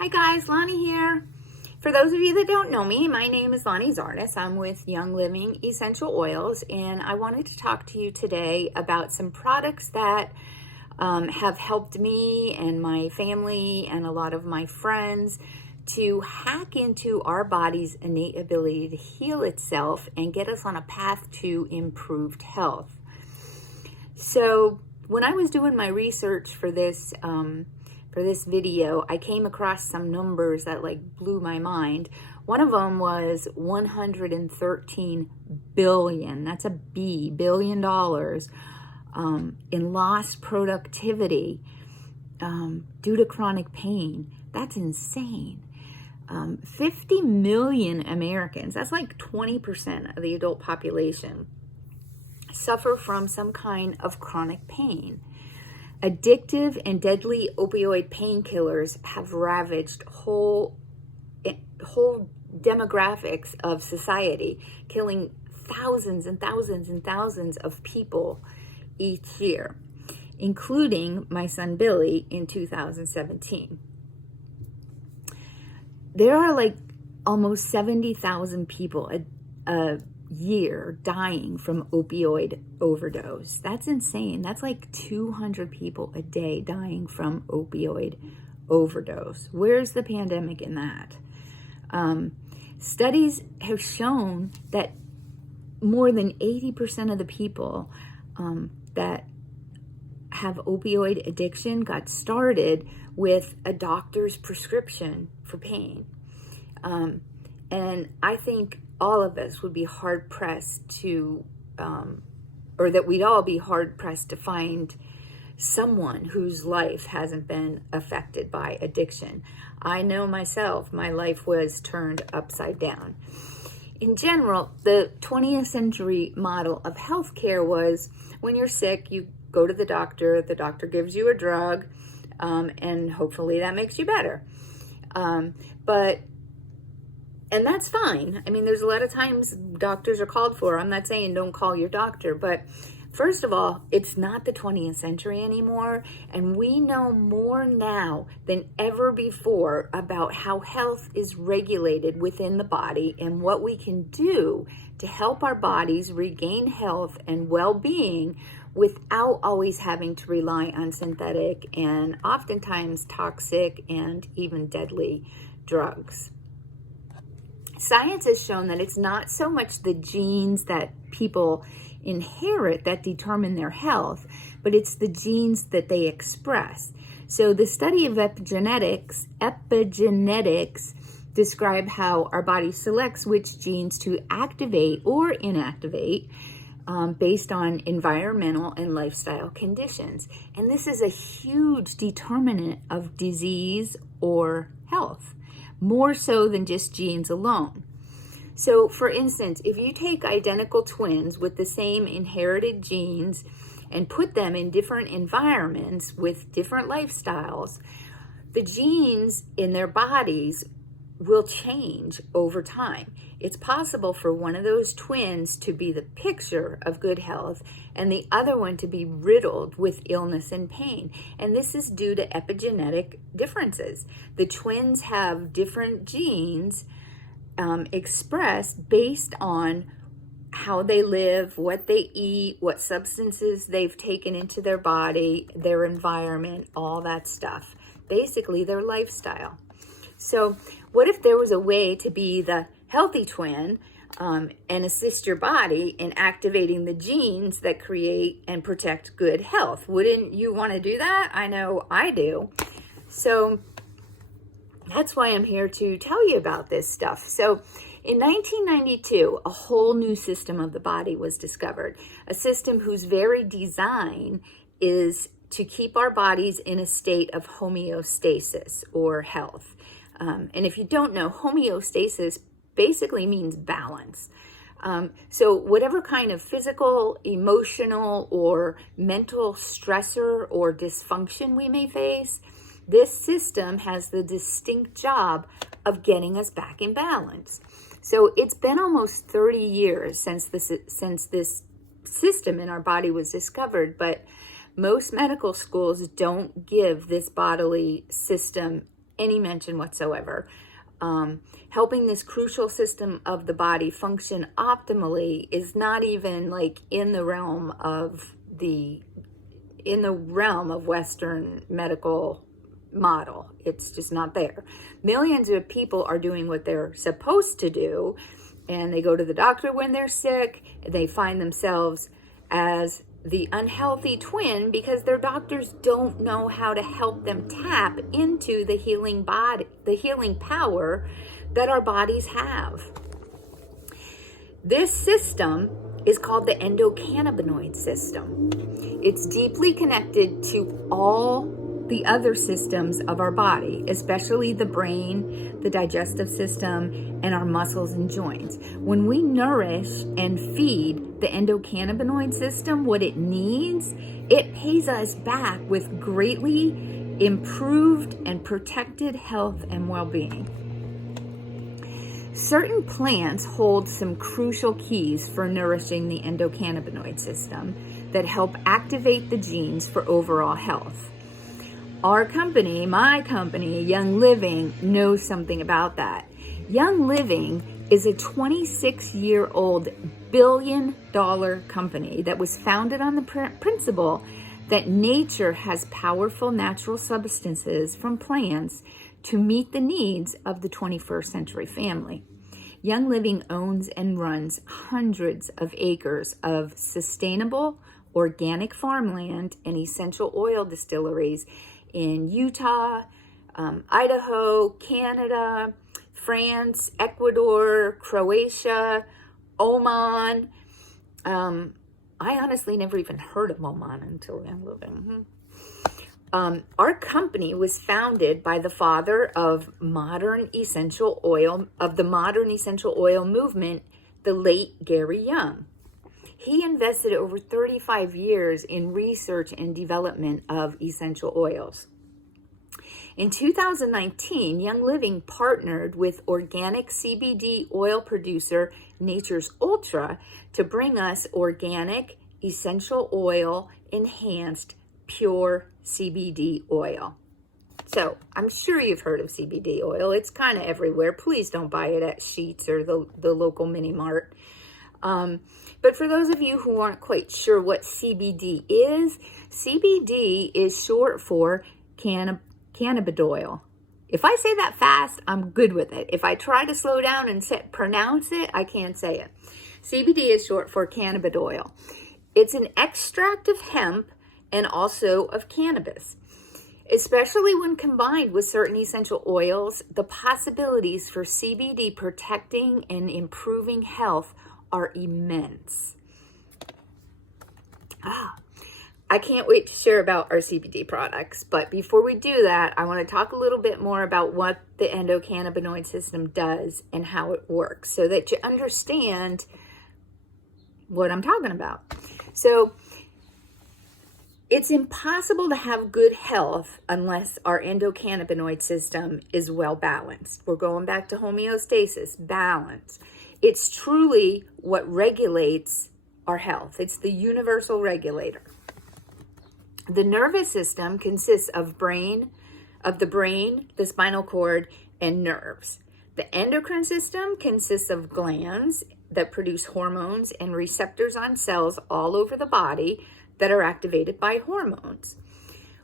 Hi guys, Lonnie here. For those of you that don't know me, my name is Lonnie Zardes. I'm with Young Living Essential Oils, and I wanted to talk to you today about some products that have helped me and my family and a lot of my friends to hack into our body's innate ability to heal itself and get us on a path to improved health. So when I was doing my research for this video, I came across some numbers that blew my mind. One of them was 113 billion, that's a B, billion dollars in lost productivity due to chronic pain. That's insane. 50 million Americans, that's like 20% of the adult population, suffer from some kind of chronic pain. Addictive and deadly opioid painkillers have ravaged whole demographics of society, killing thousands and thousands and thousands of people each year, including my son Billy in 2017. There are almost 70,000 people a year dying from opioid overdose. That's insane. That's like 200 people a day dying from opioid overdose. Where's the pandemic in that? Studies have shown that more than 80% of the people that have opioid addiction got started with a doctor's prescription for pain. And I think all of us would be hard-pressed to, or that we'd all be hard-pressed to find someone whose life hasn't been affected by addiction. I know myself, my life was turned upside down. In general, the 20th century model of healthcare was when you're sick, you go to the doctor gives you a drug, and hopefully that makes you better. And that's fine. I mean, there's a lot of times doctors are called for. I'm not saying don't call your doctor, but first of all, it's not the 20th century anymore, and we know more now than ever before about how health is regulated within the body and what we can do to help our bodies regain health and well-being without always having to rely on synthetic and oftentimes toxic and even deadly drugs. Science has shown that it's not so much the genes that people inherit that determine their health, but it's the genes that they express. So the study of epigenetics describe how our body selects which genes to activate or inactivate based on environmental and lifestyle conditions. And this is a huge determinant of disease or health, more so than just genes alone. So for instance, if you take identical twins with the same inherited genes and put them in different environments with different lifestyles, the genes in their bodies will change over time. It's possible for one of those twins to be the picture of good health and the other one to be riddled with illness and pain. And this is due to epigenetic differences. The twins have different genes expressed based on how they live, what they eat, what substances they've taken into their body, their environment, all that stuff. Basically, their lifestyle. So what if there was a way to be the healthy twin and assist your body in activating the genes that create and protect good health? Wouldn't you want to do that? I know I do. So that's why I'm here to tell you about this stuff. So in 1992, a whole new system of the body was discovered, a system whose very design is to keep our bodies in a state of homeostasis or health. And if you don't know, homeostasis basically means balance. So whatever kind of physical, emotional, or mental stressor or dysfunction we may face, this system has the distinct job of getting us back in balance. So it's been almost 30 years since this system in our body was discovered, but most medical schools don't give this bodily system any mention whatsoever. Helping this crucial system of the body function optimally is not even like in the realm of Western medical model. It's just not there. Millions of people are doing what they're supposed to do, and they go to the doctor when they're sick, and they find themselves as the unhealthy twin because their doctors don't know how to help them tap into the healing power that our bodies have. This system is called the endocannabinoid system. It's deeply connected to all the other systems of our body, especially the brain, the digestive system, and our muscles and joints. When we nourish and feed the endocannabinoid system what it needs, it pays us back with greatly improved and protected health and well-being. Certain plants hold some crucial keys for nourishing the endocannabinoid system that help activate the genes for overall health. Our company, my company, Young Living, knows something about that. Young Living is a 26-year-old billion-dollar company that was founded on the principle that nature has powerful natural substances from plants to meet the needs of the 21st century family. Young Living owns and runs hundreds of acres of sustainable organic farmland and essential oil distilleries in Utah, Idaho, Canada, France, Ecuador, Croatia, Oman. I honestly never even heard of Oman until Young Living. Our company was founded by the father of the modern essential oil movement, the late Gary Young. He invested over 35 years in research and development of essential oils. In 2019, Young Living partnered with organic CBD oil producer Nature's Ultra to bring us organic essential oil enhanced pure CBD oil. So I'm sure you've heard of CBD oil. It's kind of everywhere. Please don't buy it at Sheetz or the local mini mart. But for those of you who aren't quite sure what CBD is short for cannabidiol. If I say that fast, I'm good with it. If I try to slow down and pronounce it, I can't say it. CBD is short for cannabidiol. It's an extract of hemp and also of cannabis. Especially when combined with certain essential oils, the possibilities for CBD protecting and improving health are immense. I can't wait to share about our CBD products, but before we do that, I want to talk a little bit more about what the endocannabinoid system does and how it works so that you understand what I'm talking about. So, it's impossible to have good health unless our endocannabinoid system is well balanced. We're going back to homeostasis, balance. It's truly what regulates our health. It's the universal regulator. The nervous system consists of the brain, the spinal cord, and nerves. The endocrine system consists of glands that produce hormones and receptors on cells all over the body that are activated by hormones.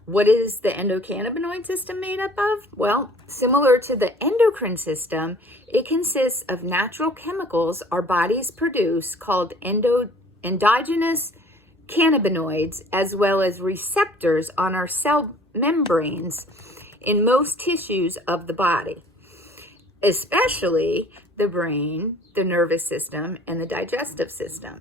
What is the endocannabinoid system made up of? Well, similar to the endocrine system, it consists of natural chemicals our bodies produce called endogenous cannabinoids, as well as receptors on our cell membranes in most tissues of the body, especially the brain, the nervous system, and the digestive system.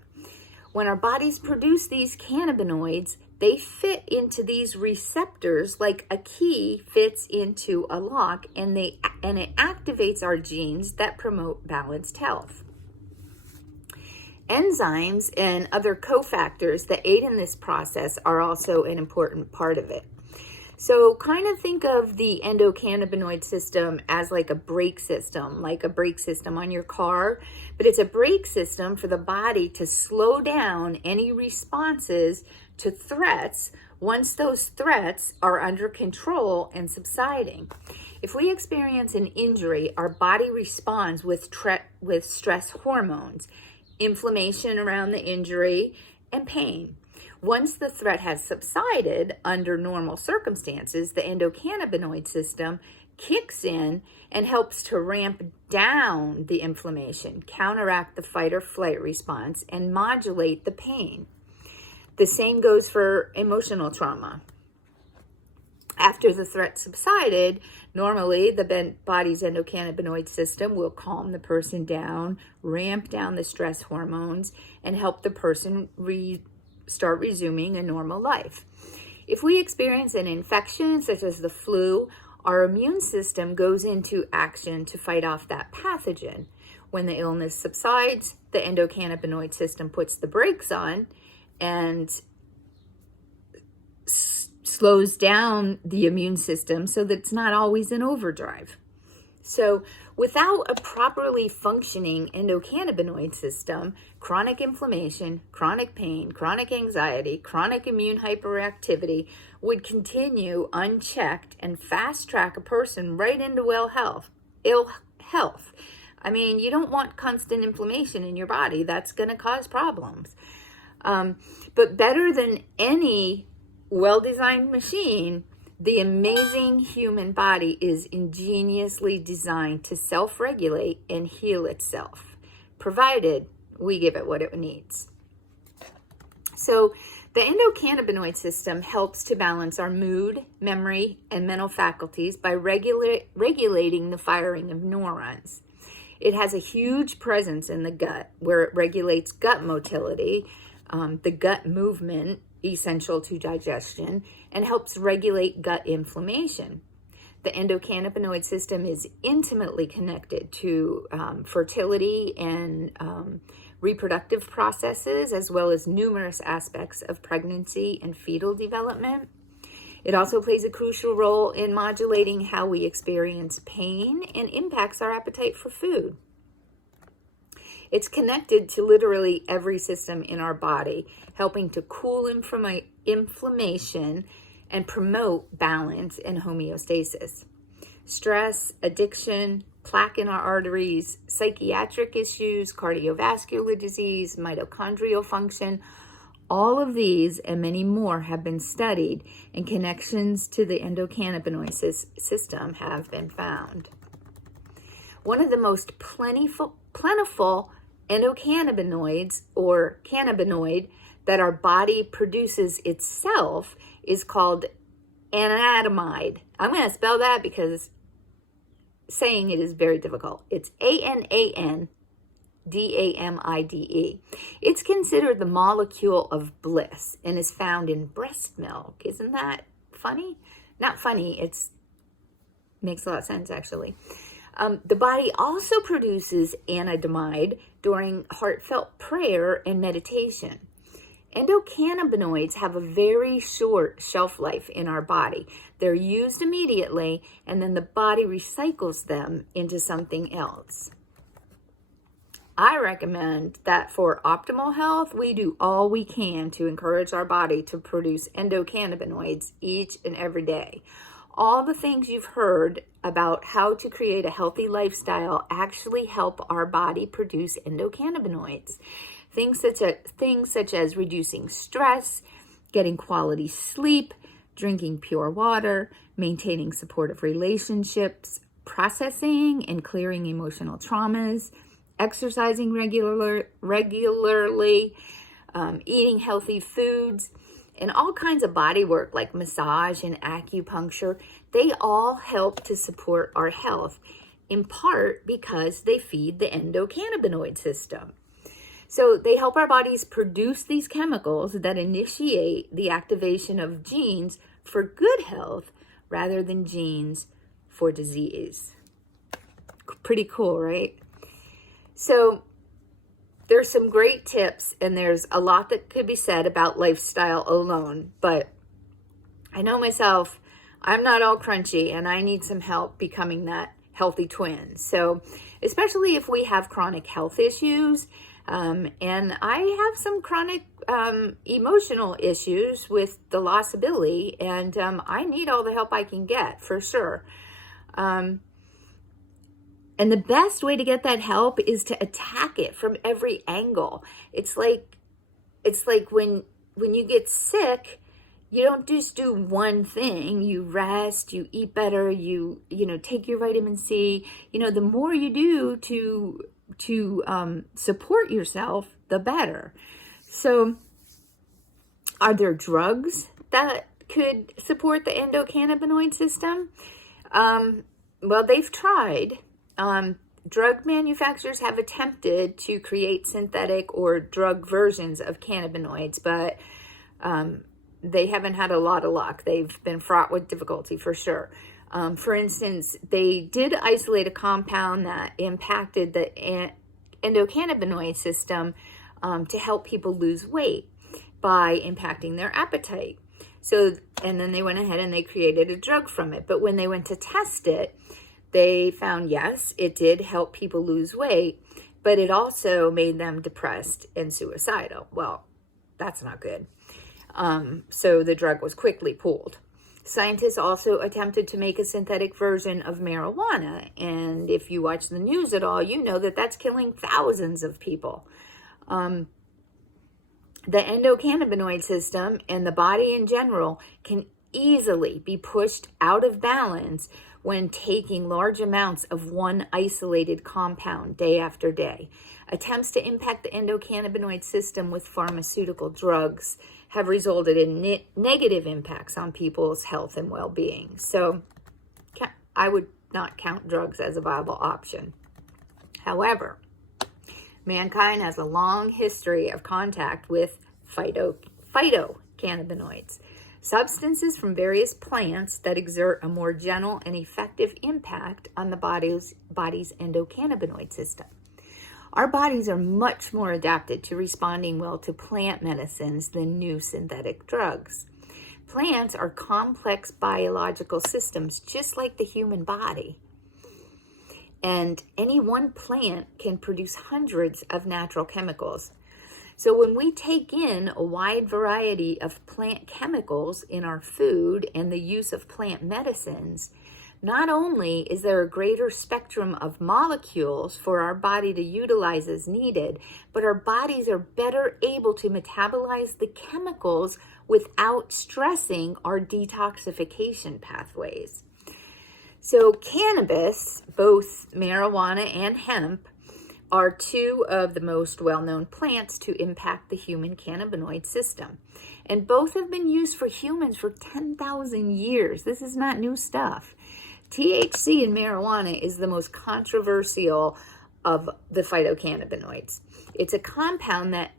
When our bodies produce these cannabinoids, they fit into these receptors like a key fits into a lock, and it activates our genes that promote balanced health. Enzymes and other cofactors that aid in this process are also an important part of it. So kind of think of the endocannabinoid system as like a brake system on your car, but it's a brake system for the body to slow down any responses to threats once those threats are under control and subsiding. If we experience an injury, our body responds with stress hormones, inflammation around the injury, and pain. Once the threat has subsided under normal circumstances, the endocannabinoid system kicks in and helps to ramp down the inflammation, counteract the fight or flight response, and modulate the pain. The same goes for emotional trauma. After the threat subsided, normally the body's endocannabinoid system will calm the person down, ramp down the stress hormones, and help the person start resuming a normal life. If we experience an infection, such as the flu, our immune system goes into action to fight off that pathogen. When the illness subsides, the endocannabinoid system puts the brakes on and slows down the immune system so that it's not always in overdrive. So without a properly functioning endocannabinoid system, chronic inflammation, chronic pain, chronic anxiety, chronic immune hyperactivity would continue unchecked and fast track a person right into ill health. I mean, you don't want constant inflammation in your body. That's going to cause problems. But better than any well-designed machine, the amazing human body is ingeniously designed to self-regulate and heal itself, provided we give it what it needs. So the endocannabinoid system helps to balance our mood, memory, and mental faculties by regulating the firing of neurons. It has a huge presence in the gut, where it regulates gut motility, the gut movement, essential to digestion, and helps regulate gut inflammation. The endocannabinoid system is intimately connected to fertility and reproductive processes, as well as numerous aspects of pregnancy and fetal development. It also plays a crucial role in modulating how we experience pain and impacts our appetite for food. It's connected to literally every system in our body, helping to cool inflammation and promote balance and homeostasis. Stress, addiction, plaque in our arteries, psychiatric issues, cardiovascular disease, mitochondrial function, all of these and many more have been studied, and connections to the endocannabinoid system have been found. One of the most plentiful endocannabinoids, or cannabinoid, that our body produces itself is called anandamide. I'm going to spell that because saying it is very difficult. It's ANANDAMIDE. It's considered the molecule of bliss and is found in breast milk. Isn't that funny? Not funny. It's makes a lot of sense, actually. The body also produces anandamide during heartfelt prayer and meditation. Endocannabinoids have a very short shelf life in our body. They're used immediately, and then the body recycles them into something else. I recommend that for optimal health, we do all we can to encourage our body to produce endocannabinoids each and every day. All the things you've heard about how to create a healthy lifestyle actually help our body produce endocannabinoids. Things such as reducing stress, getting quality sleep, drinking pure water, maintaining supportive relationships, processing and clearing emotional traumas, exercising regularly, eating healthy foods, and all kinds of body work like massage and acupuncture. They all help to support our health, in part because they feed the endocannabinoid system. So they help our bodies produce these chemicals that initiate the activation of genes for good health rather than genes for disease. Pretty cool, right? So there's some great tips, and there's a lot that could be said about lifestyle alone, but I know myself, I'm not all crunchy, and I need some help becoming that healthy twin. So especially if we have chronic health issues, and I have some chronic emotional issues with the loss of Billy, and I need all the help I can get, for sure. And the best way to get that help is to attack it from every angle. It's like when you get sick, you don't just do one thing. You rest, you eat better, you take your vitamin C. The more you do to support yourself, the better. So are there drugs that could support the endocannabinoid system? Well, they've tried. Drug manufacturers have attempted to create synthetic or drug versions of cannabinoids, but they haven't had a lot of luck. They've been fraught with difficulty for sure. For instance, they did isolate a compound that impacted the endocannabinoid system to help people lose weight by impacting their appetite. And then they went ahead and they created a drug from it. But when they went to test it, they found, yes, it did help people lose weight, but it also made them depressed and suicidal. Well, that's not good. So the drug was quickly pulled. Scientists also attempted to make a synthetic version of marijuana. And if you watch the news at all, you know that that's killing thousands of people. The endocannabinoid system and the body in general can easily be pushed out of balance when taking large amounts of one isolated compound day after day. Attempts to impact the endocannabinoid system with pharmaceutical drugs have resulted in negative impacts on people's health and well-being. So I would not count drugs as a viable option. However, mankind has a long history of contact with phytocannabinoids, substances from various plants that exert a more gentle and effective impact on the body's endocannabinoid system. Our bodies are much more adapted to responding well to plant medicines than new synthetic drugs. Plants are complex biological systems, just like the human body. And any one plant can produce hundreds of natural chemicals. So when we take in a wide variety of plant chemicals in our food and the use of plant medicines, not only is there a greater spectrum of molecules for our body to utilize as needed, but our bodies are better able to metabolize the chemicals without stressing our detoxification pathways. So cannabis, both marijuana and hemp, are two of the most well-known plants to impact the human cannabinoid system. And both have been used for humans for 10,000 years. This is not new stuff. THC in marijuana is the most controversial of the phytocannabinoids. It's a compound that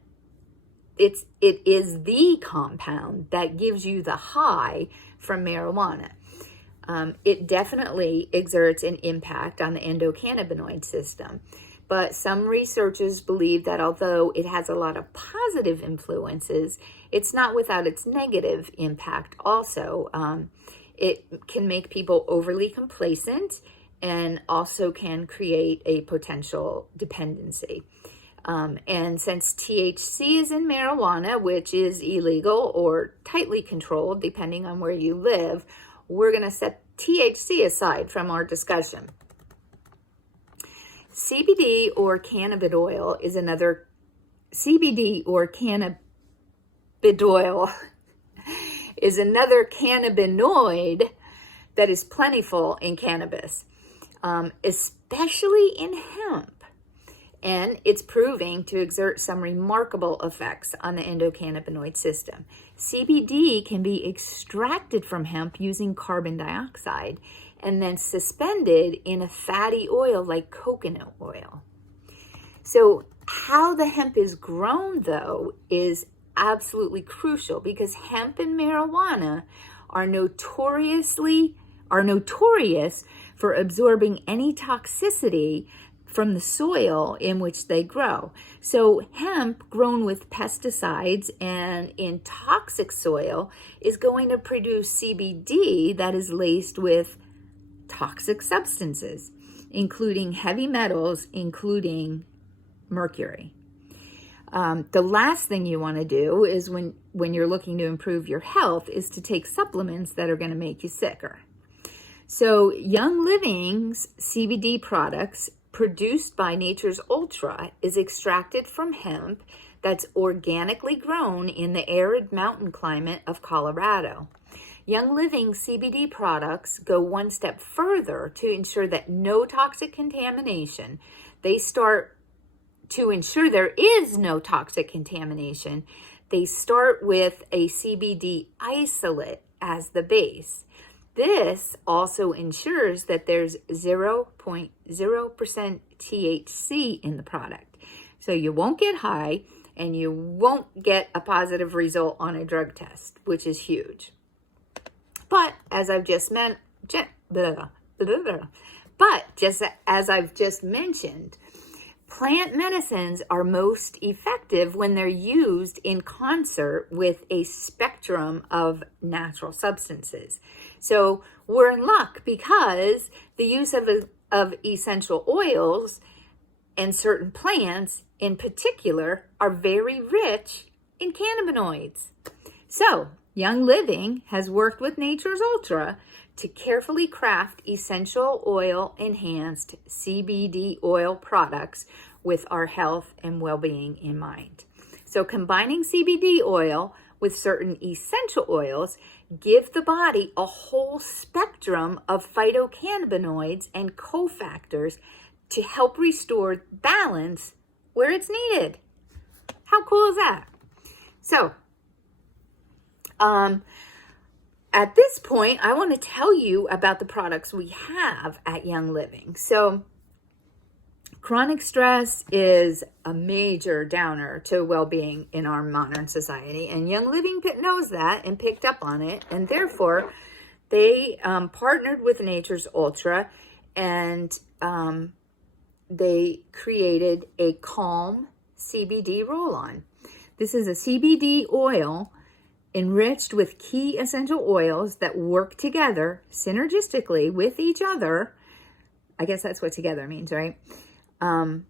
it is the compound that gives you the high from marijuana. It definitely exerts an impact on the endocannabinoid system. But some researchers believe that although it has a lot of positive influences, it's not without its negative impact also. It can make people overly complacent and also can create a potential dependency. And since THC is in marijuana, which is illegal or tightly controlled depending on where you live, we're going to set THC aside from our discussion. CBD or cannabidiol is another cannabinoid that is plentiful in cannabis, especially in hemp. And it's proving to exert some remarkable effects on the endocannabinoid system. CBD can be extracted from hemp using carbon dioxide and then suspended in a fatty oil like coconut oil. So how the hemp is grown, though, is absolutely crucial because hemp and marijuana are notorious for absorbing any toxicity from the soil in which they grow. So hemp grown with pesticides and in toxic soil is going to produce CBD that is laced with toxic substances, including heavy metals, including mercury. The last thing you want to do is when you're looking to improve your health is to take supplements that are going to make you sicker. So Young Living's CBD products produced by Nature's Ultra is extracted from hemp that's organically grown in the arid mountain climate of Colorado. Young Living CBD products go one step further to ensure that no toxic contamination. To ensure there is no toxic contamination, they start with a CBD isolate as the base. This also ensures that there's 0.0% THC in the product. So you won't get high and you won't get a positive result on a drug test, which is huge. But as I've just mentioned, plant medicines are most effective when they're used in concert with a spectrum of natural substances. So we're in luck because the use of essential oils and certain plants in particular are very rich in cannabinoids. So Young Living has worked with Nature's Ultra to carefully craft essential oil enhanced CBD oil products with our health and well-being in mind. So combining CBD oil with certain essential oils give the body a whole spectrum of phytocannabinoids and cofactors to help restore balance where it's needed. How cool is that? So, at this point, I want to tell you about the products we have at Young Living. So, chronic stress is a major downer to well-being in our modern society, and Young Living knows that and picked up on it, and therefore, they partnered with Nature's Ultra, and they created a Calm CBD roll-on. This is a CBD oil enriched with key essential oils that work together synergistically with each other. I guess that's what together means, right? To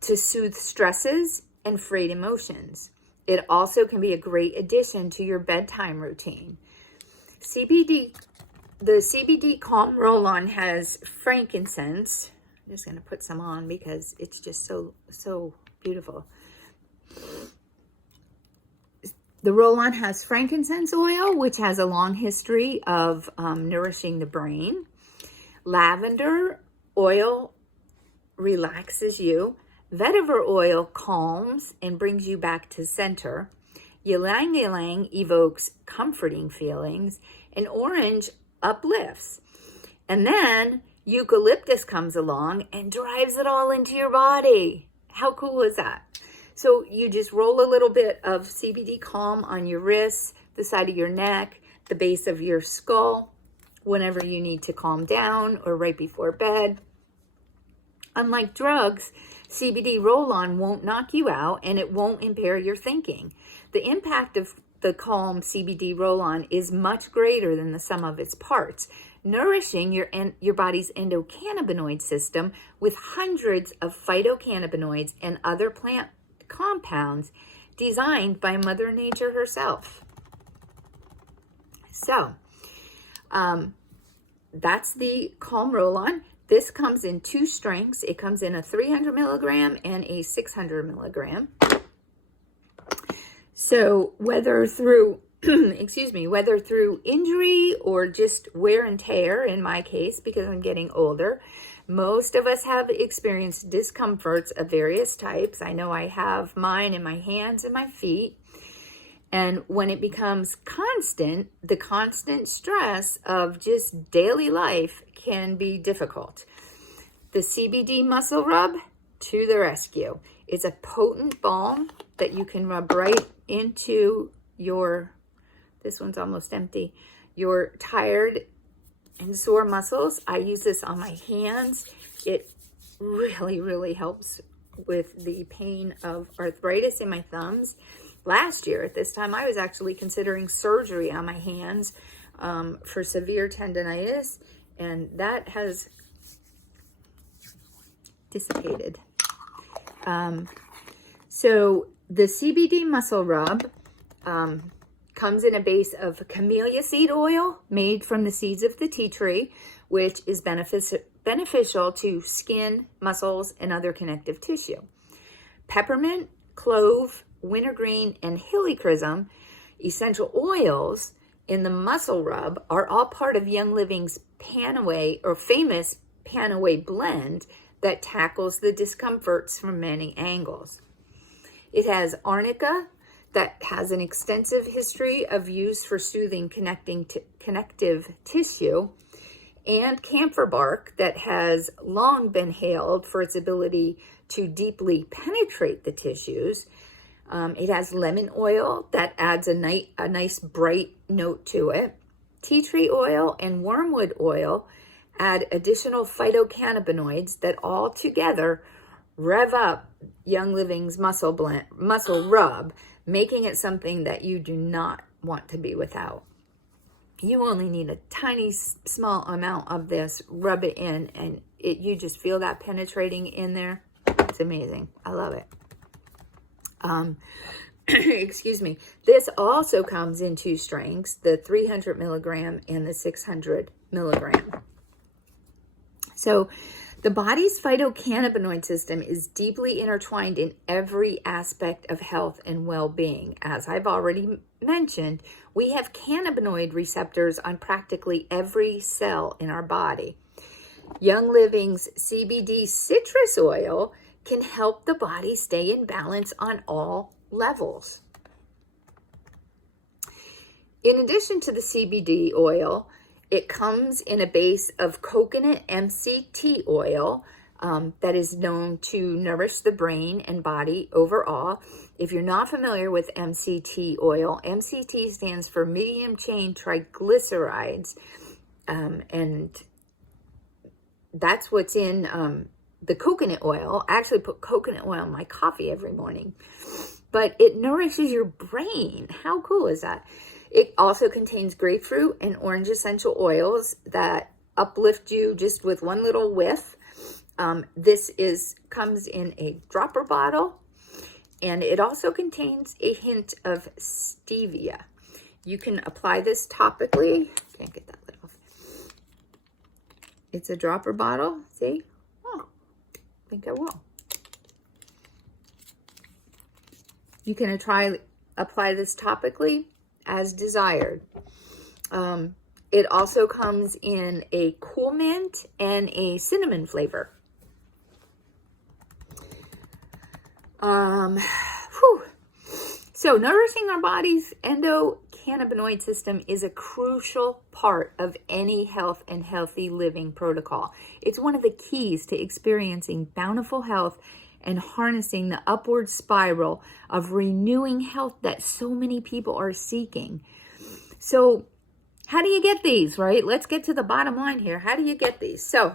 soothe stresses and frayed emotions. It also can be a great addition to your bedtime routine. The CBD Calm Roll-On has frankincense. I'm just going to put some on because it's just so beautiful. The roll-on has frankincense oil, which has a long history of nourishing the brain. Lavender oil relaxes you. Vetiver oil calms and brings you back to center. Ylang ylang evokes comforting feelings. And orange uplifts. And then eucalyptus comes along and drives it all into your body. How cool is that? So you just roll a little bit of CBD Calm on your wrists, the side of your neck, the base of your skull, whenever you need to calm down or right before bed. Unlike drugs, CBD roll-on won't knock you out and it won't impair your thinking. The impact of the Calm CBD roll-on is much greater than the sum of its parts, nourishing your body's endocannabinoid system with hundreds of phytocannabinoids and other plant compounds designed by Mother Nature herself. So, that's the Calm Roll-On. This comes in two strengths. It comes in a 300 milligram and a 600 milligram. So whether through, whether through injury or just wear and tear, in my case, because I'm getting older, most of us have experienced discomforts of various types. I know I have mine in my hands and my feet. And when it becomes constant, the constant stress of just daily life can be difficult. The CBD muscle rub to the rescue. It's a potent balm that you can rub right into your, this one's almost empty, your tired and sore muscles. I use this on my hands. It really helps with the pain of arthritis in my thumbs. Last year at this time, I was actually considering surgery on my hands for severe tendonitis, and that has dissipated. So the CBD muscle rub Comes in a base of camellia seed oil made from the seeds of the tea tree, which is beneficial to skin, muscles, and other connective tissue. Peppermint, clove, wintergreen, and helichrysum essential oils in the muscle rub are all part of Young Living's Panaway or famous Panaway blend that tackles the discomforts from many angles. It has arnica that has an extensive history of use for soothing connective tissue, and camphor bark that has long been hailed for its ability to deeply penetrate the tissues. It has lemon oil that adds a nice bright note to it. Tea tree oil and wormwood oil add additional phytocannabinoids that all together rev up Young Living's muscle rub, making it something that you do not want to be without. You only need a tiny small amount of this, rub it in, and you just feel that penetrating in there. It's amazing. I love it. Excuse me. This also comes in two strengths, the 300 milligram and the 600 milligram. So the body's phytocannabinoid system is deeply intertwined in every aspect of health and well-being. As I've already mentioned, we have cannabinoid receptors on practically every cell in our body. Young Living's CBD citrus oil can help the body stay in balance on all levels. In addition to the CBD oil, it comes in a base of coconut MCT oil that is known to nourish the brain and body overall. If you're not familiar with MCT oil, MCT stands for medium chain triglycerides, and that's what's in the coconut oil. I actually put coconut oil in my coffee every morning, but it nourishes your brain. How cool is that? It also contains grapefruit and orange essential oils that uplift you just with one little whiff. This comes in a dropper bottle, and it also contains a hint of stevia. You can apply this topically. Can't get that lid off. It's a dropper bottle. See? Oh, I think I will. You can apply this topically as desired. It also comes in a cool mint and a cinnamon flavor. So nourishing our body's endocannabinoid system is a crucial part of any health and healthy living protocol. It's one of the keys to experiencing bountiful health and harnessing the upward spiral of renewing health that so many people are seeking. So how do you get these, right? Let's get to the bottom line here. How do you get these? So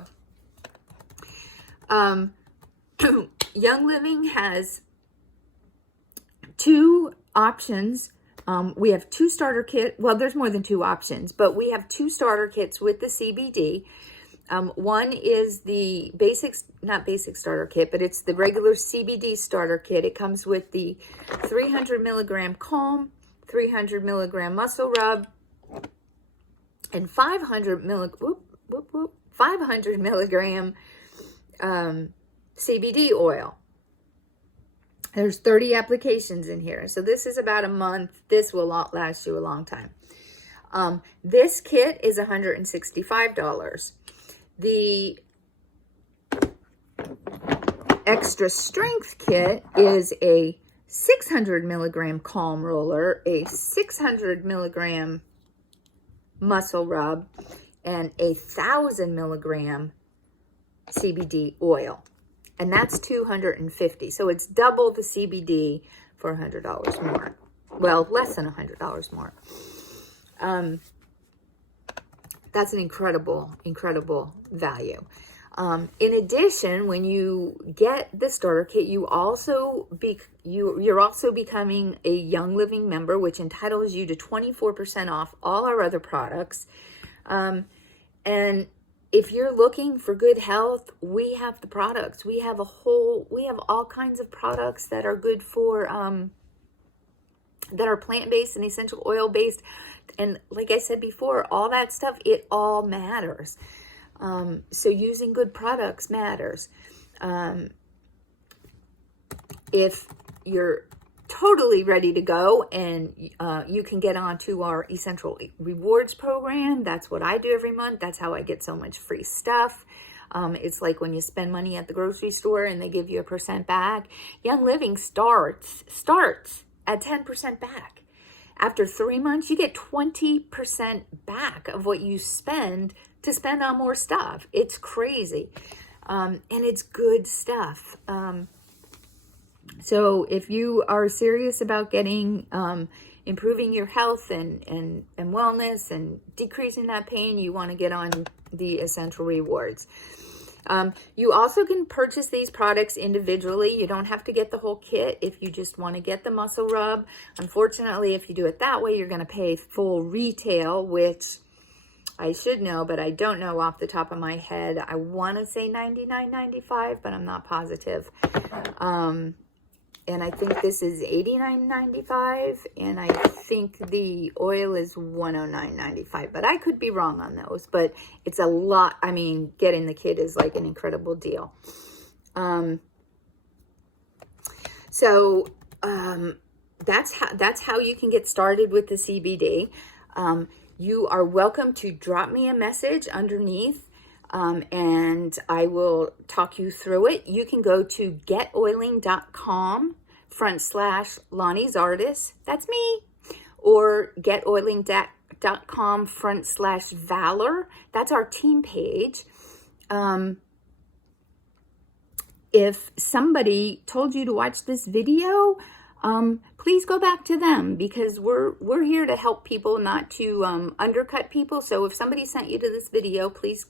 Young Living has two options. We have two starter kits. Well, there's more than two options, but we have two starter kits with the CBD. One is the not basic starter kit, but it's the regular CBD starter kit. It comes with the 300 milligram Calm, 300 milligram Muscle Rub, and 500 milligram CBD oil. There's 30 applications in here. So this is about a month. This will last you a long time. This kit is $165. The extra strength kit is a 600 milligram Calm roller, a 600 milligram muscle rub, and a 1,000 milligram CBD oil. And that's $250. So it's double the CBD for $100 more. Well, less than $100 more. That's an incredible, incredible value. In addition, when you get the starter kit, you're also becoming a Young Living member, which entitles you to 24% off all our other products. And if you're looking for good health, we have the products. We have all kinds of products that are good for that are plant-based and essential oil-based. And like I said before, all that stuff, it all matters. So using good products matters. If you're totally ready to go and you can get onto our Essential Rewards program, that's what I do every month. That's how I get so much free stuff. It's like when you spend money at the grocery store and they give you 1% back. Young Living starts at 10% back. After 3 months, you get 20% back of what you spend to spend on more stuff. It's crazy. And it's good stuff. So if you are serious about getting, improving your health and wellness and decreasing that pain, you want to get on the Essential Rewards. You also can purchase these products individually. You don't have to get the whole kit if you just want to get the muscle rub. Unfortunately, if you do it that way, you're going to pay full retail, which I should know, but I don't know off the top of my head. I want to say $99.95, but I'm not positive. And I think this is $89.95, and I think the oil is $109.95, but I could be wrong on those, but it's a lot. I mean, getting the kit is like an incredible deal. That's how you can get started with the CBD. You are welcome to drop me a message underneath. And I will talk you through it. You can go to getoiling.com/Lonnie Zardis. That's me. Or getoiling.com/Valor. That's our team page. If somebody told you to watch this video, please go back to them, because we're here to help people, not to undercut people. So if somebody sent you to this video, please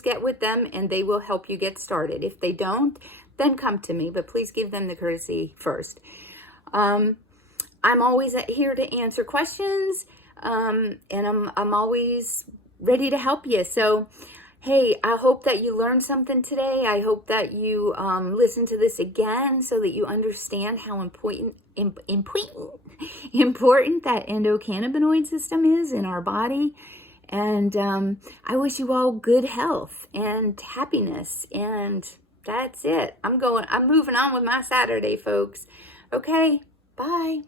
get with them and they will help you get started. If they don't, then come to me, but please give them the courtesy first. I'm always here to answer questions, and I'm always ready to help you. So hey, I hope that you learned something today. I hope that you listen to this again so that you understand how important that endocannabinoid system is in our body. And I wish you all good health and happiness. And that's it. I'm moving on with my Saturday, folks. Okay, bye.